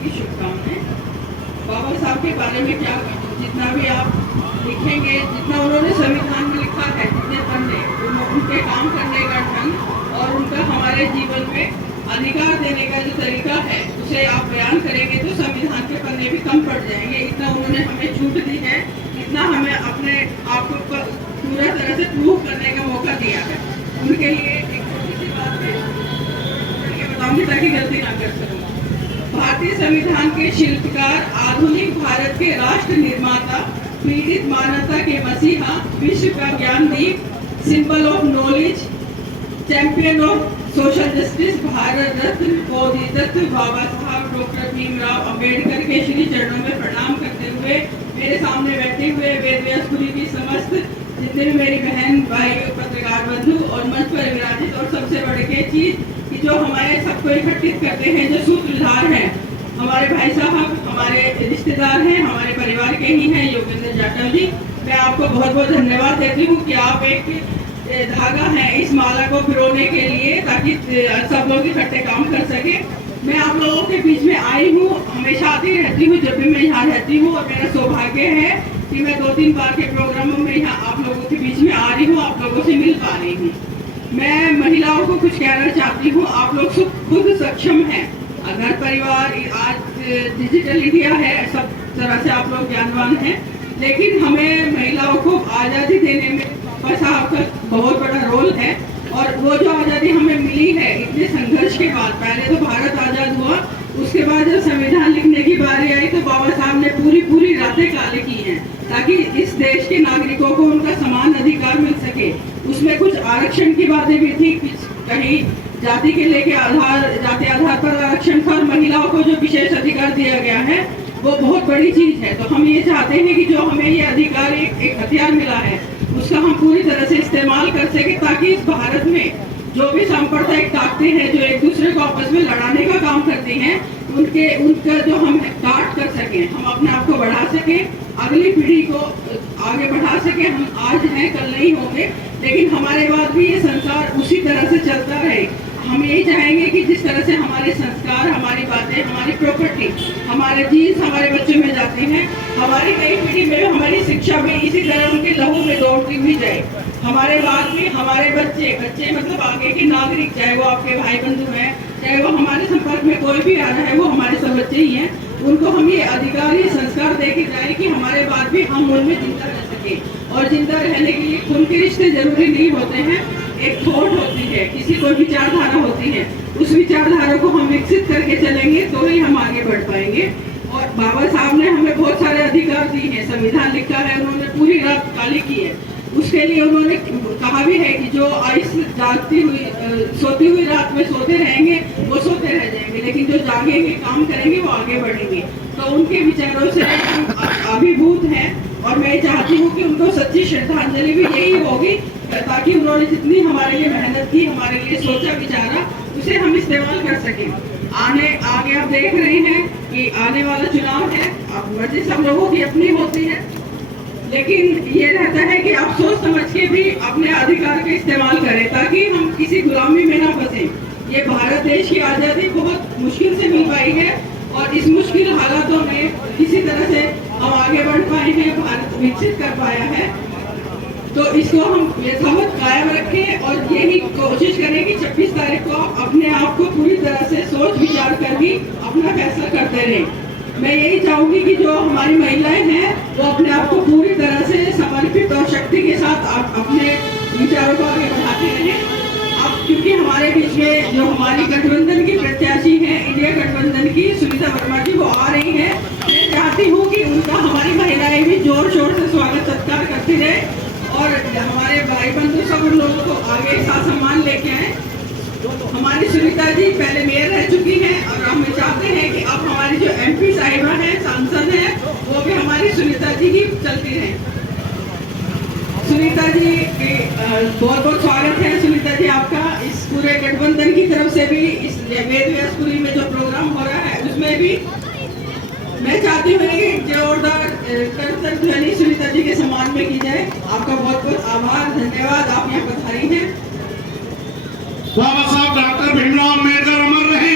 की शुभकामनाएं। बाबा साहब के बारे में क्या जितना भी आप लिखेंगे, जितना उन्होंने संविधान में लिखा है, जितने पन्ने, उनके काम करने का ढंग और उनका हमारे जीवन में अधिकार देने का जो तरीका है उसे आप बयान करेंगे तो संविधान के पन्ने भी कम पड़ जाएंगे। इतना उन्होंने हमें छूट दी है, इतना हमें अपने आप को पूरा तरह से प्रूव करने का मौका दिया है। उनके लिए एक छोटी सी बात है बताऊंगी ताकि गलती ना कर सकूं। भारतीय संविधान के शिल्पकार, आधुनिक भारत के राष्ट्र निर्माता, पीड़ित मानवता के मसीहा, विश्व का ज्ञानदीप, symbol of knowledge, champion of social justice, Bharat Ratna Bodhisattva Baba Saheb doctor Bhimrao Ambedkar के श्री चरणों में प्रणाम करते हुए मेरे सामने बैठे हुए वेदव्यासपुरी की समस्त जितने भी मेरी बहन भाई पत्रकार बंधु और मंच पर विराजित और सबसे बड़ी के चीज कि जो हमारे सबको इकट्ठित करते हैं, जो सूत्रधार हैं, हमारे भाई साहब, हमारे रिश्तेदार हैं, हमारे परिवार के ही हैं, योगेंद्र जाटव जी, मैं आपको बहुत बहुत धन्यवाद देती हूँ कि आप एक धागा है इस माला को पिरोने के लिए ताकि सब लोग इकट्ठे काम कर सके। मैं आप लोगों के बीच में आई हूँ, हमेशा आती रहती हूँ जब भी मैं यहाँ रहती हूँ और मेरा सौभाग्य है कि मैं 2-3 बार के प्रोग्रामों में यहाँ आप लोगों के बीच में आ रही हूँ, आप लोगों से मिल पा रही हूँ। मैं महिलाओं को कुछ कहना चाहती हूँ, आप लोग खुद सक्षम हैं। घर परिवार आज डिजिटल इंडिया है, सब तरह से आप लोग ज्ञानवान हैं, लेकिन हमें महिलाओं को आज़ादी देने में बाबा साहब का बहुत बड़ा रोल है। और वो जो आज़ादी हमें मिली है इतने संघर्ष के बाद, पहले तो भारत आज़ाद हुआ, उसके बाद जब संविधान लिखने की बारी आई तो बाबा साहब ने पूरी रातें काले की हैं ताकि इस देश के नागरिकों को उनका समान अधिकार मिल सके। उसमें कुछ आरक्षण की बातें भी थी, कहीं जाति के लेके जाति आधार पर आरक्षण था और महिलाओं को जो विशेष अधिकार दिया गया है वो बहुत बड़ी चीज है। तो हम ये चाहते हैं कि जो हमें ये अधिकार एक हथियार मिला है उसका हम पूरी तरह से इस्तेमाल कर सके ताकि इस भारत में जो भी सांप्रदायिक ताकतें हैं जो एक दूसरे को आपस में लड़ाने का काम करती हैं उनका जो हम काट कर सकें, हम अपने आप को बढ़ा सकें, अगली पीढ़ी को आगे बढ़ा सकें। हम आज हैं कल नहीं होंगे, लेकिन हमारे बाद भी ये संसार उसी तरह से चलता रहे। हम यही चाहेंगे कि जिस तरह से हमारे संस्कार, हमारी बातें, हमारी प्रॉपर्टी, हमारे जीन्स हमारे बच्चों में जाते हैं, हमारी नई पीढ़ी में हमारी शिक्षा भी इसी तरह उनके लहू में दौड़ती हुई जाए। हमारे बाद में हमारे बच्चे मतलब आगे के नागरिक, चाहे वो आपके भाई बंधु हैं, चाहे वो हमारे संपर्क में कोई भी आ रहा है, वो हमारे सब बच्चे ही हैं, उनको हम ये अधिकार, ये संस्कार दे के जाए कि हमारे बाद भी हम उनमें जिंदा रह सके। और जिंदा रहने के लिए खून के रिश्ते जरूरी नहीं होते हैं, एक थॉट होती है, किसी कोई विचारधारा होती है, उस विचारधारा को हम विकसित करके चलेंगे तो ही हम आगे बढ़ पाएंगे। और बाबा साहब ने हमें बहुत सारे अधिकार दिए हैं, संविधान लिखा है, उन्होंने पूरी रात काली की है, उसके लिए उन्होंने कहा भी है कि जो आइस जागती हुई सोती हुई रात में सोते रहेंगे वो सोते रह जाएंगे, लेकिन जो जागेंगे काम करेंगे वो आगे बढ़ेंगे। तो उनके विचारों से हम अभिभूत हैं और मैं चाहती हूँ कि उनको सच्ची श्रद्धांजलि भी यही होगी ताकि उन्होंने जितनी हमारे लिए मेहनत की, हमारे लिए सोचा विचारा, उसे हम इस्तेमाल कर सकें। आगे आप देख रहे हैं कि आने वाला चुनाव है, अब मर्जी सब लोगों की अपनी होती है, लेकिन ये रहता है कि आप सोच समझ के भी अपने अधिकार का इस्तेमाल करें ताकि हम किसी गुलामी में ना फंसे। ये भारत देश की आज़ादी बहुत मुश्किल से मिल पाई है और इस मुश्किल हालातों में किसी तरह से हम आगे बढ़ पाए हैं, भारत विकसित कर पाया है। तो इसको हम यथावत कायम रखें और यही कोशिश करें कि 26 तारीख को अपने आप को पूरी तरह से सोच विचार कर भी अपना फैसला करते रहें। मैं यही चाहूंगी कि जो हमारी महिलाएं हैं वो अपने आप को पूरी तरह से समर्पित और शक्ति के साथ अपने विचारों को आगे बढ़ाते रहें। अब क्योंकि हमारे बीच में जो हमारी गठबंधन की प्रत्याशी है, इंडिया गठबंधन की सुनीता वर्मा जी, वो आ रही है, मैं चाहती हूँ कि उनका हमारी महिलाएं भी जोर शोर से स्वागत सत्कार करती रहे और हमारे भाई बंधु सब उन लोगों को आगे साथ सम्मान लेके आए। हमारी सुनीता जी पहले मेयर रह चुकी हैं और हम चाहते हैं कि अब हमारी जो MP साहिबा हैं, सांसद हैं, वो भी हमारी सुनीता जी की चलती रहे। सुनीता जी बहुत बहुत स्वागत है। सुनीता जी आपका इस पूरे गठबंधन की तरफ से भी इस वेदव्यासपुरी में जो प्रोग्राम हो रहा है उसमें भी मैं चाहती हूँ कि जोरदार करतब ध्वनि सुनीता जी के सम्मान में की जाए। आपका बहुत बहुत आभार, धन्यवाद, आप यहाँ पधारी हैं। बाबा साहब डॉक्टर भीमराव अम्बेडकर अमर रहे।